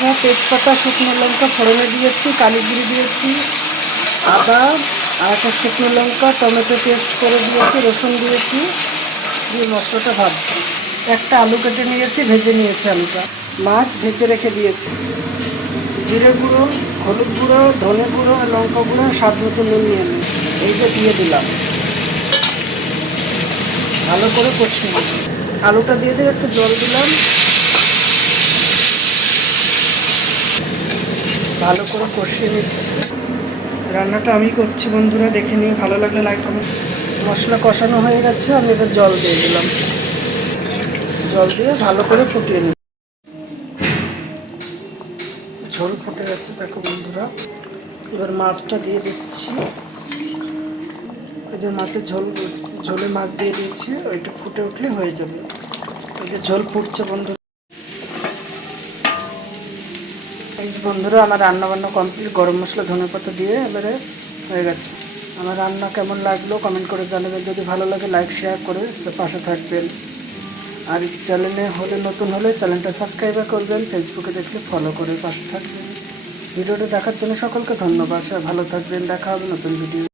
বন্ধুরা, তেজপাতা শুকনো লঙ্কা ফোড়নে দিয়েছি, কালি জিরে দিয়েছি, আদা আর একটা শুকনো লঙ্কা টমেটো পেস্ট করে দিয়েছি, রসুন দিয়েছি, দিয়ে মশলাটা ভাজছি। একটা আলু কেটে নিয়েছি, ভেজে নিয়েছি আলুটা। মাছ ভেজে রেখে দিয়েছি। জিরে গুঁড়ো, হলুদ গুঁড়ো, ধনে গুঁড়ো, লঙ্কা গুঁড়ো, স্বাদ মতো নুন নিয়ে নিই। এই যে দিয়ে দিলাম, ভালো করে কষিয়ে নিই। আলুটা দিয়ে দিয়ে একটু জল দিলাম, ভালো করে কষিয়ে নিচ্ছি। রান্নাটা আমি করছি বন্ধুরা, দেখে নিয়ে ভালো লাগলে লাইক কমেন্ট। মশলা কষানো হয়ে গেছে, আমি এবার জল দিয়ে দিলাম। জল দিয়ে ভালো করে ফুটিয়ে নিই। ঝোল ফুটে গেছে দেখো বন্ধুরা। এবার মাছটা দিয়ে দিচ্ছি। এই যে মাছের ঝোলে মাছ দিয়ে দিয়েছি, ওইটা ফুটে উঠলে হয়ে যাবে। এই যে ঝোল ফুটছে বন্ধুরা। এই যে বন্ধুরা, আমার রান্না বান্না কমপ্লিট। গরম মশলা ধনেপাতা দিয়ে এবারে হয়ে গেছে। আমার রান্না কেমন লাগলো কমেন্ট করে জানাবেন। যদি ভালো লাগে লাইক শেয়ার করে পাশে থাকবেন। আর চ্যানেলে নতুন হলে চ্যানেলটা সাবস্ক্রাইব করবেন, ফেসবুকে দেখলে ফলো করে পাশে থাকবেন। ভিডিওটা দেখার জন্য সকলকে ধন্যবাদ। ভালো থাকবেন, দেখা হবে নতুন ভিডিও।